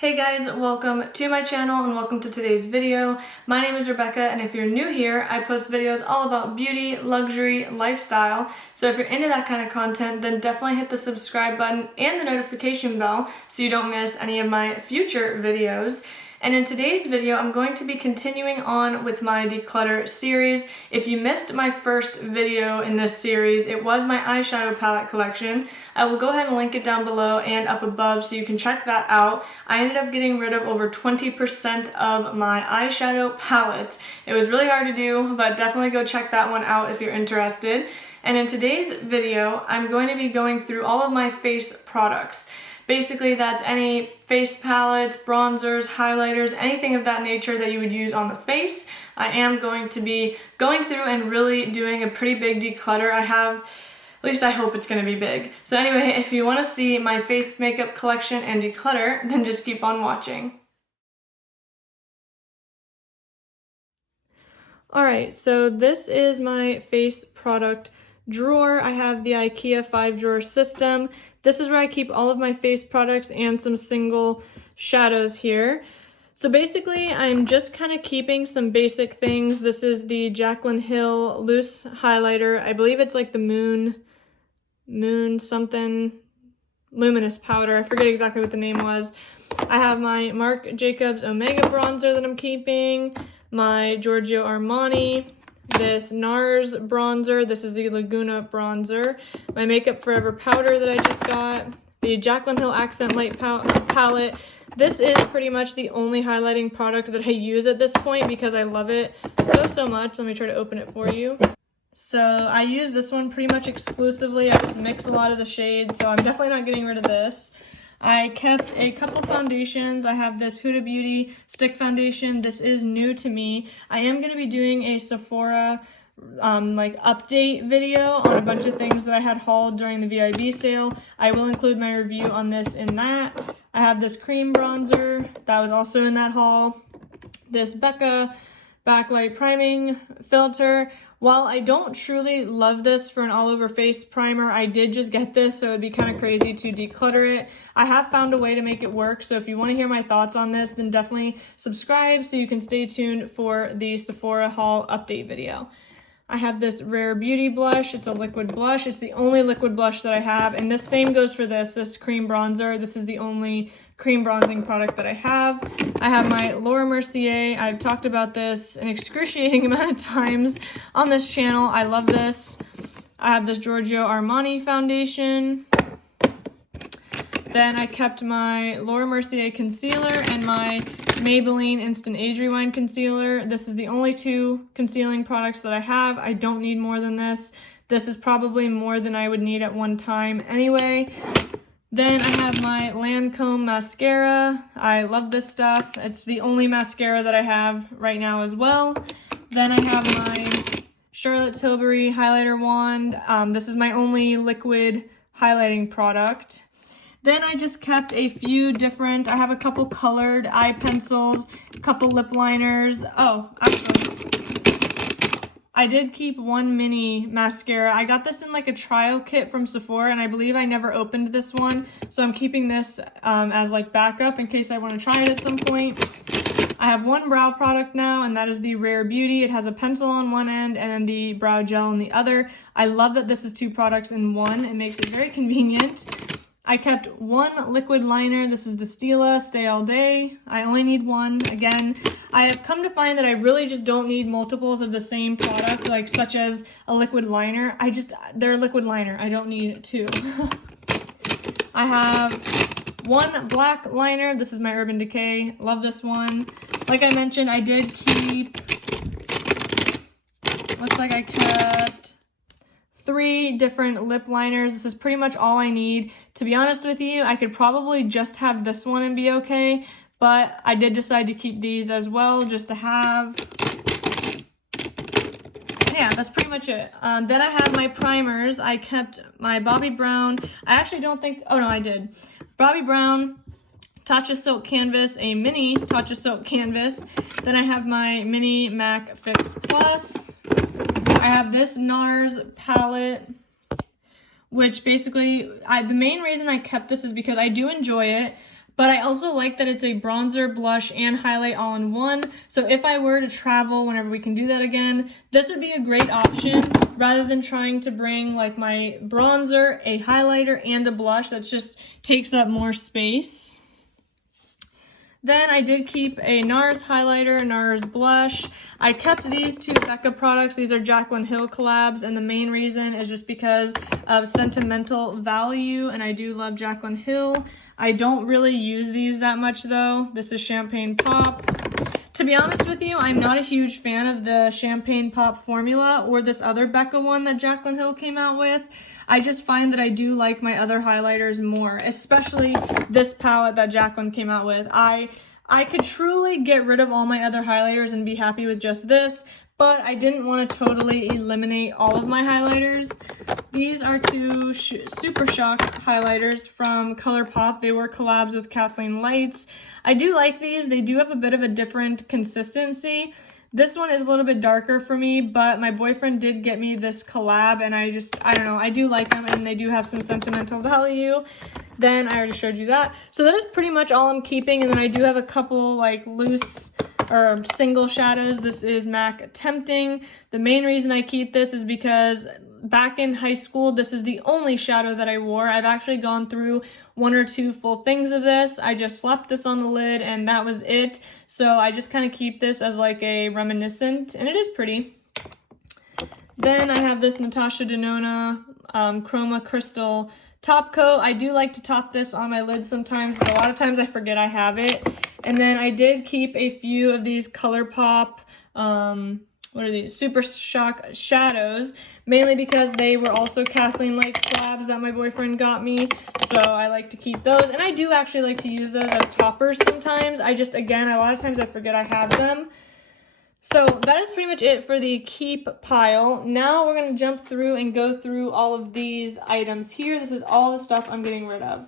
Hey guys, welcome to my channel and welcome to today's video. My name is Rebecca, and if you're new here, I post videos all about beauty, luxury, lifestyle. So if you're into that kind of content, then definitely hit the subscribe button and the notification bell so you don't miss any of my future videos. And in today's video, I'm going to be continuing on with my Declutter series. If you missed my first video in this series, it was my eyeshadow palette collection. I will go ahead and link it down below and up above so you can check that out. I ended up getting rid of over 20% of my eyeshadow palettes. It was really hard to do, but definitely go check that one out if you're interested. And in today's video, I'm going to be going through all of my face products. Basically, that's any face palettes, bronzers, highlighters, anything of that nature that you would use on the face. I am going to be going through and really doing a pretty big declutter. At least I hope it's going to be big. So anyway, if you want to see my face makeup collection and declutter, then just keep on watching. Alright, so this is my face product drawer. I have the IKEA 5-drawer system. This is where I keep all of my face products and some single shadows here. So basically, I'm just kind of keeping some basic things. This is the Jaclyn Hill loose highlighter. I believe it's like the moon something luminous powder. I forget exactly what the name was. I have my Marc Jacobs Omega bronzer that I'm keeping, my Giorgio Armani, this NARS bronzer. This is the Laguna bronzer. My Makeup Forever powder that I just got. The Jaclyn Hill Accent Light palette. This is pretty much the only highlighting product that I use at this point because I love it so much. Let me try to open it for you. So I use this one pretty much exclusively. I just mix a lot of the shades, so I'm definitely not getting rid of this. I kept a couple foundations. I have this Huda Beauty stick foundation. This is new to me. I am going to be doing a Sephora like update video on a bunch of things that I had hauled during the VIB sale. I will include my review on this in that. I have this cream bronzer that was also in that haul. This Becca backlight priming filter. While I don't truly love this for an all-over face primer, I did just get this, so it'd be kind of crazy to declutter it. I have found a way to make it work, so if you want to hear my thoughts on this, then definitely subscribe so you can stay tuned for the Sephora haul update video. I have this Rare Beauty blush. It's a liquid blush. It's the only liquid blush that I have, and this same goes for this cream bronzer. This is the only cream bronzing product that I have. I have my Laura Mercier. I've talked about this an excruciating amount of times on this channel. I love this. I have this Giorgio Armani foundation. Then I kept my Laura Mercier concealer and my Maybelline Instant Age Rewind concealer. This is the only two concealing products that I have. I don't need more than this. This is probably more than I would need at one time anyway. Then I have my Lancome mascara. I love this stuff. It's the only mascara that I have right now as well. Then I have my Charlotte Tilbury highlighter wand. This is my only liquid highlighting product. Then I just kept a few different, I have a couple colored eye pencils, a couple lip liners. Oh, actually, I did keep one mini mascara. I got this in like a trial kit from Sephora, and I believe I never opened this one. So I'm keeping this as like backup in case I want to try it at some point. I have one brow product now, and that is the Rare Beauty. It has a pencil on one end and then the brow gel on the other. I love that this is two products in one. It makes it very convenient. I kept one liquid liner. This is the Stila Stay All Day. I only need one. Again, I have come to find that I really just don't need multiples of the same product, like such as a liquid liner. They're a liquid liner. I don't need two. I have one black liner. This is my Urban Decay. Love this one. Like I mentioned, I did keep, looks like I kept 3 different lip liners. This is pretty much all I need. To be honest with you, I could probably just have this one and be okay, but I did decide to keep these as well just to have. Yeah, that's pretty much it. Then I have my primers. I kept my Bobbi Brown. I actually don't think, oh no, I did. Bobbi Brown Tatcha Silk Canvas, a mini Tatcha Silk Canvas. Then I have my mini MAC Fix Plus. I have this NARS palette, which basically, the main reason I kept this is because I do enjoy it, but I also like that it's a bronzer, blush, and highlight all in one. So if I were to travel, whenever we can do that again, this would be a great option rather than trying to bring like my bronzer, a highlighter, and a blush. That just takes up more space. Then I did keep a NARS highlighter, a NARS blush. I kept these two Becca products. These are Jaclyn Hill collabs, and the main reason is just because of sentimental value, and I do love Jaclyn Hill. I don't really use these that much though. This is Champagne Pop. To be honest with you, I'm not a huge fan of the Champagne Pop formula or this other Becca one that Jaclyn Hill came out with. I just find that I do like my other highlighters more, especially this palette that Jaclyn came out with. I could truly get rid of all my other highlighters and be happy with just this, but I didn't want to totally eliminate all of my highlighters. These are two Super Shock highlighters from ColourPop. They were collabs with Kathleen Lights. I do like these. They do have a bit of a different consistency. This one is a little bit darker for me, but my boyfriend did get me this collab, and I don't know, I do like them, and they do have some sentimental value. Then I already showed you that. So that is pretty much all I'm keeping, and then I do have a couple like loose or single shadows. This is MAC Tempting. The main reason I keep this is because back in high school, this is the only shadow that I wore. I've actually gone through 1 or 2 full things of this. I just slapped this on the lid and that was it. So I just kind of keep this as like a reminiscent, and it is pretty. Then I have this Natasha Denona Chroma Crystal top coat. I do like to top this on my lid sometimes, but a lot of times I forget I have it. And then I did keep a few of these ColourPop, what are these? Super Shock shadows, mainly because they were also Kathleen Lights slabs that my boyfriend got me. So I like to keep those. And I do actually like to use those as toppers sometimes. Again, a lot of times I forget I have them. So that is pretty much it for the keep pile. Now we're going to jump through and go through all of these items here. This is all the stuff I'm getting rid of.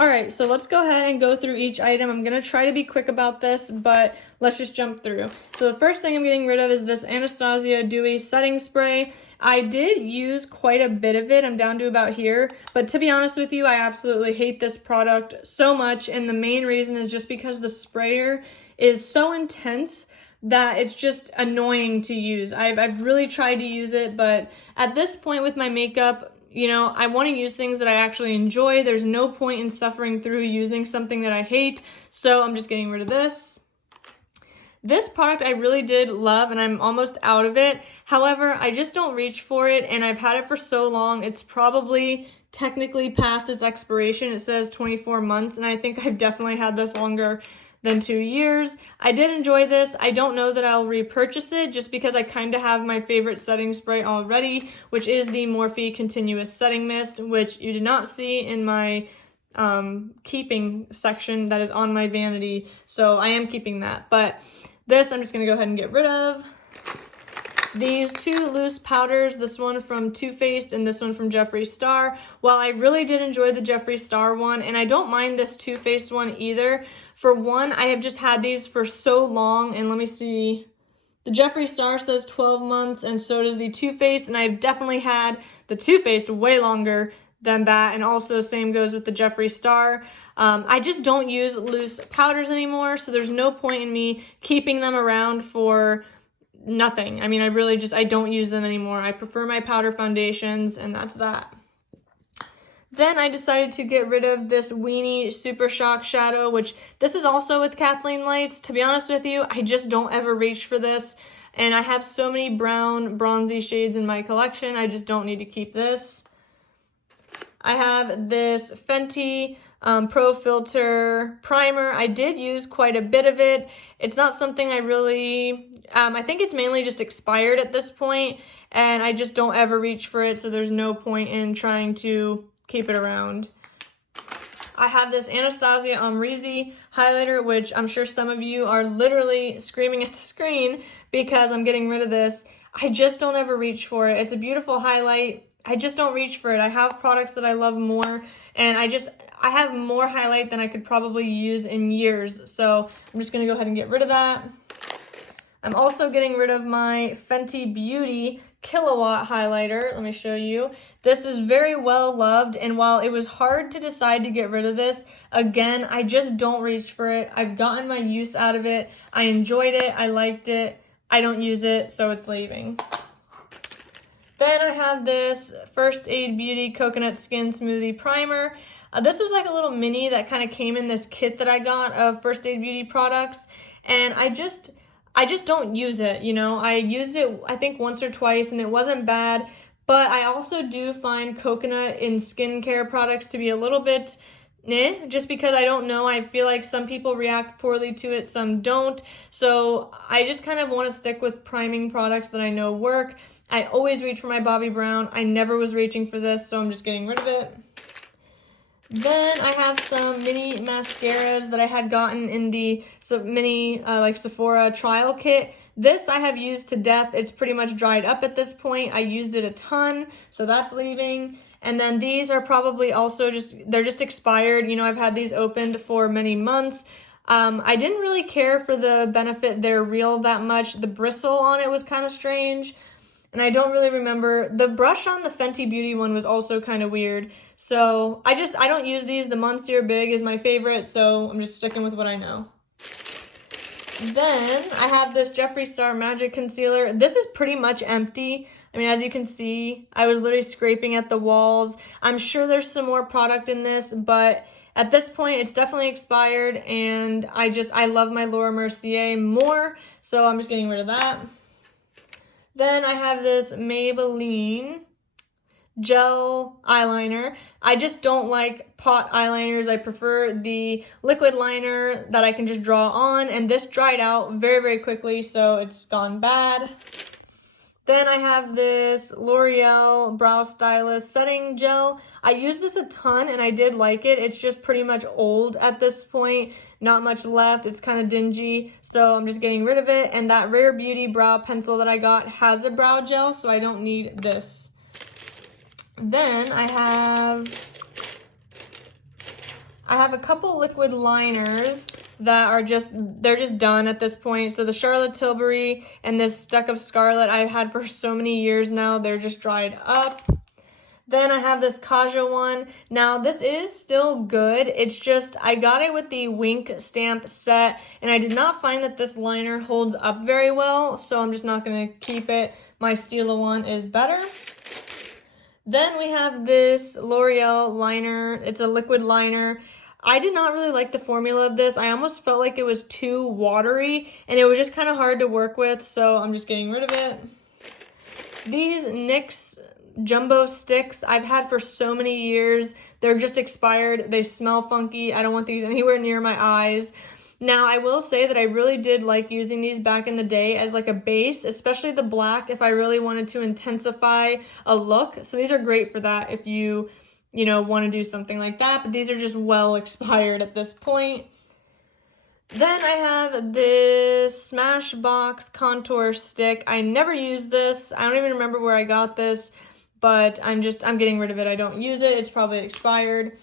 Alright, so let's go ahead and go through each item. I'm going to try to be quick about this, but let's just jump through. So the first thing I'm getting rid of is this Anastasia Dewy Setting Spray. I did use quite a bit of it. I'm down to about here. But to be honest with you, I absolutely hate this product so much. And the main reason is just because the sprayer is so intense that it's just annoying to use. I've really tried to use it, but at this point with my makeup, you know, I want to use things that I actually enjoy. There's no point in suffering through using something that I hate, so I'm just getting rid of this. This product I really did love, and I'm almost out of it. However, I just don't reach for it, and I've had it for so long, it's probably technically past its expiration. It says 24 months, and I think I've definitely had this longer than 2 years. I did enjoy this. I don't know that I'll repurchase it just because I kind of have my favorite setting spray already, which is the Morphe Continuous Setting Mist, which you did not see in my keeping section that is on my vanity. So I am keeping that. But this I'm just going to go ahead and get rid of. These two loose powders, this one from Too Faced and this one from Jeffree Star. While I really did enjoy the Jeffree Star one, and I don't mind this Too Faced one either. For one, I have just had these for so long, and let me see. The Jeffree Star says 12 months, and so does the Too Faced, and I've definitely had the Too Faced way longer than that, and also same goes with the Jeffree Star. I just don't use loose powders anymore, so there's no point in me keeping them around for nothing. I mean, I don't use them anymore. I prefer my powder foundations, and that's that. Then I decided to get rid of this Weenie Super Shock shadow, which this is also with Kathleen Lights. To be honest with you, I just don't ever reach for this, and I have so many brown, bronzy shades in my collection, I just don't need to keep this. I have this Fenty Pro Filter Primer. I did use quite a bit of it. It's not something I really, I think it's mainly just expired at this point, and I just don't ever reach for it, so there's no point in trying to keep it around. I have this Anastasia Amrezy highlighter, which I'm sure some of you are literally screaming at the screen because I'm getting rid of this. I just don't ever reach for it. It's a beautiful highlight. I just don't reach for it. I have products that I love more, and I have more highlight than I could probably use in years, so I'm just going to go ahead and get rid of that. I'm also getting rid of my Fenty Beauty Kilowatt highlighter. Let me show you. This is very well loved, and while it was hard to decide to get rid of this, again, I just don't reach for it. I've gotten my use out of it. I enjoyed it. I liked it. I don't use it, so it's leaving. Then I have this First Aid Beauty Coconut Skin Smoothie Primer. This was like a little mini that kind of came in this kit that I got of First Aid Beauty products, and I just don't use it, you know. I used it, I think, once or twice, and it wasn't bad, but I also do find coconut in skincare products to be a little bit just because I don't know. I feel like some people react poorly to it, some don't, so I just kind of want to stick with priming products that I know work. I always reach for my Bobbi Brown. I never was reaching for this, so I'm just getting rid of it. Then I have some mini mascaras that I had gotten in the mini like Sephora trial kit. This I have used to death. It's pretty much dried up at this point. I used it a ton, so that's leaving. And then these are probably also they're just expired. You know, I've had these opened for many months. I didn't really care for the Benefit They're Real that much. The bristle on it was kind of strange. And I don't really remember. The brush on the Fenty Beauty one was also kind of weird. So I don't use these. The Monsieur Big is my favorite, so I'm just sticking with what I know. Then I have this Jeffree Star Magic Concealer. This is pretty much empty. I mean, as you can see, I was literally scraping at the walls. I'm sure there's some more product in this, but at this point, it's definitely expired, and I love my Laura Mercier more, so I'm just getting rid of that. Then I have this Maybelline gel eyeliner. I just don't like pot eyeliners. I prefer the liquid liner that I can just draw on, and this dried out very, very quickly, so it's gone bad. Then I have this L'Oreal Brow Stylist Setting Gel. I use this a ton, and I did like it. It's just pretty much old at this point. Not much left. It's kind of dingy, so I'm just getting rid of it. And that Rare Beauty brow pencil that I got has a brow gel, so I don't need this. Then I have a couple liquid liners that are they're just done at this point. So the Charlotte Tilbury and this Stuck of Scarlet I've had for so many years now. They're just dried up. Then I have this Kaja one. Now this is still good. It's just I got it with the Wink stamp set, and I did not find that this liner holds up very well, so I'm just not going to keep it. My Stila one is better. Then we have this L'Oreal liner. It's a liquid liner. I did not really like the formula of this. I almost felt like it was too watery, and it was just kind of hard to work with, so I'm just getting rid of it. These NYX jumbo sticks I've had for so many years. They're just expired. They smell funky. I don't want these anywhere near my eyes. Now, I will say that I really did like using these back in the day as like a base, especially the black if I really wanted to intensify a look. So these are great for that if you want to do something like that, but these are just well expired at this point. Then I have this Smashbox contour stick. I never use this. I don't even remember where I got this, but I'm getting rid of it. I don't use it. It's probably expired.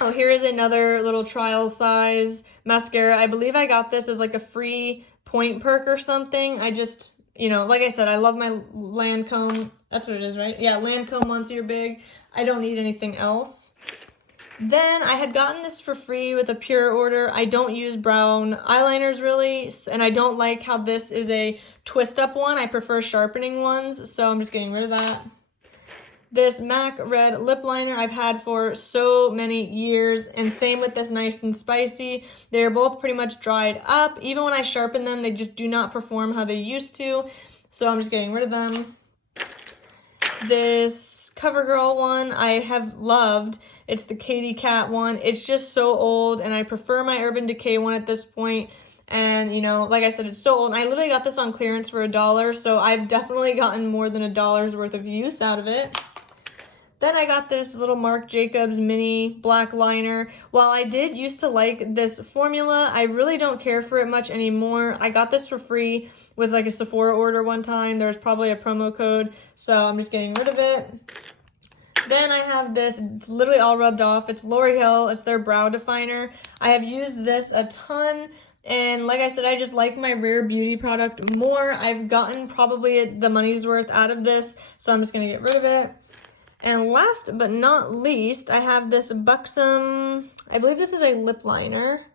Oh, here is another little trial size mascara. I believe I got this as like a free point perk or something. I just, like I said, I love my Lancome. That's what it is, right? Yeah, Lancome Monsieur Big. I don't need anything else. Then I had gotten this for free with a Pure order. I don't use brown eyeliners really, and I don't like how this is a twist up one. I prefer sharpening ones, so I'm just getting rid of that. This MAC Red lip liner I've had for so many years, and same with this Nice and Spicy. They're both pretty much dried up. Even when I sharpen them, they just do not perform how they used to, so I'm just getting rid of them. This CoverGirl one I have loved. It's the Katy Kat one. It's just so old, and I prefer my Urban Decay one at this point. And, like I said, it's so old. And I literally got this on clearance for $1, so I've definitely gotten more than $1 worth of use out of it. Then I got this little Marc Jacobs mini black liner. While I did used to like this formula, I really don't care for it much anymore. I got this for free with like a Sephora order one time. There was probably a promo code, so I'm just getting rid of it. Then I have this, it's literally all rubbed off. It's L'Oreal, it's their brow definer. I have used this a ton, And like I said, I just like my Rare Beauty product more. I've gotten probably the money's worth out of this, so I'm just gonna get rid of it. And last but not least, I have this Buxom, I believe this is a lip liner.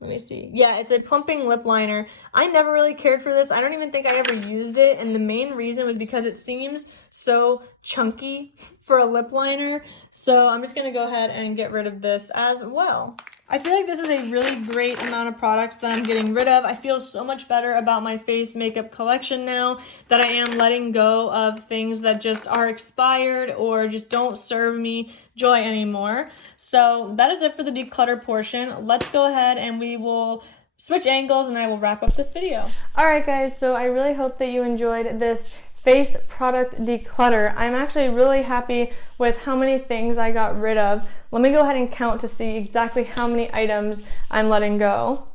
Let me see. Yeah, it's a plumping lip liner. I never really cared for this. I don't even think I ever used it, and the main reason was because it seems so chunky for a lip liner. So I'm just gonna go ahead and get rid of this as well. I feel like this is a really great amount of products that I'm getting rid of. I feel so much better about my face makeup collection now that I am letting go of things that just are expired or just don't serve me joy anymore. So that is it for the declutter portion. Let's go ahead and we will switch angles and I will wrap up this video. Alright guys, so I really hope that you enjoyed this face product declutter. I'm actually really happy with how many things I got rid of. Let me go ahead and count to see exactly how many items I'm letting go.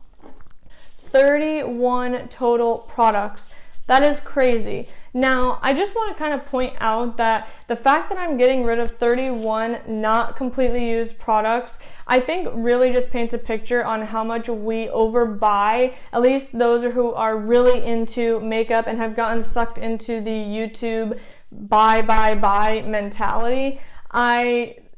31 total products. That is crazy. Now, I just want to kind of point out that the fact that I'm getting rid of 31 not completely used products, I think really just paints a picture on how much we overbuy, at least those who are really into makeup and have gotten sucked into the YouTube buy mentality.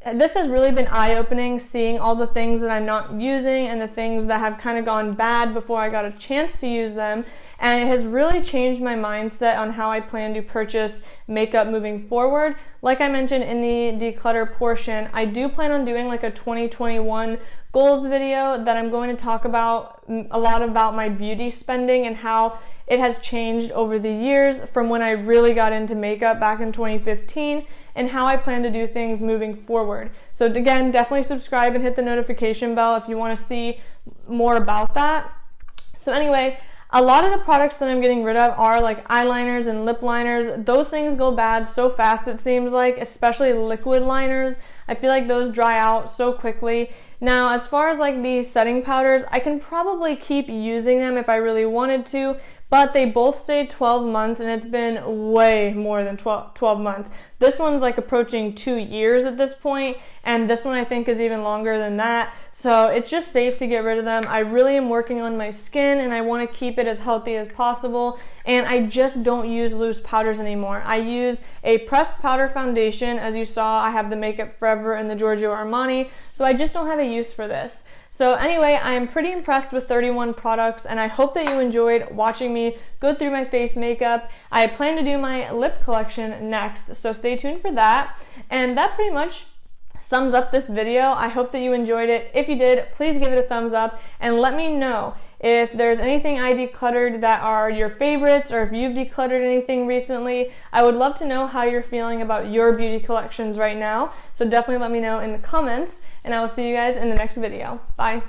This has really been eye-opening, seeing all the things that I'm not using and the things that have kind of gone bad before I got a chance to use them. And it has really changed my mindset on how I plan to purchase makeup moving forward. Like I mentioned in the declutter portion, I do plan on doing like a 2021 goals video that I'm going to talk about a lot about my beauty spending and how it has changed over the years from when I really got into makeup back in 2015 and how I plan to do things moving forward. So again, definitely subscribe and hit the notification bell if you want to see more about that. So anyway, a lot of the products that I'm getting rid of are like eyeliners and lip liners. Those things go bad so fast, it seems like, especially liquid liners. I feel like those dry out so quickly. Now, as far as like the setting powders, I can probably keep using them if I really wanted to, but they both stay 12 months and it's been way more than 12 months. This one's like approaching 2 years at this point, and this one I think is even longer than that. So it's just safe to get rid of them. I really am working on my skin and I want to keep it as healthy as possible, and I just don't use loose powders anymore. I use a pressed powder foundation. As you saw, I have the Makeup Forever and the Giorgio Armani, so I just don't have a use for this. So anyway, I am pretty impressed with 31 products, and I hope that you enjoyed watching me go through my face makeup. I plan to do my lip collection next, so stay tuned for that. And that pretty much sums up this video. I hope that you enjoyed it. If you did, please give it a thumbs up and let me know if there's anything I decluttered that are your favorites, or if you've decluttered anything recently. I would love to know how you're feeling about your beauty collections right now. So definitely let me know in the comments, and I will see you guys in the next video. Bye.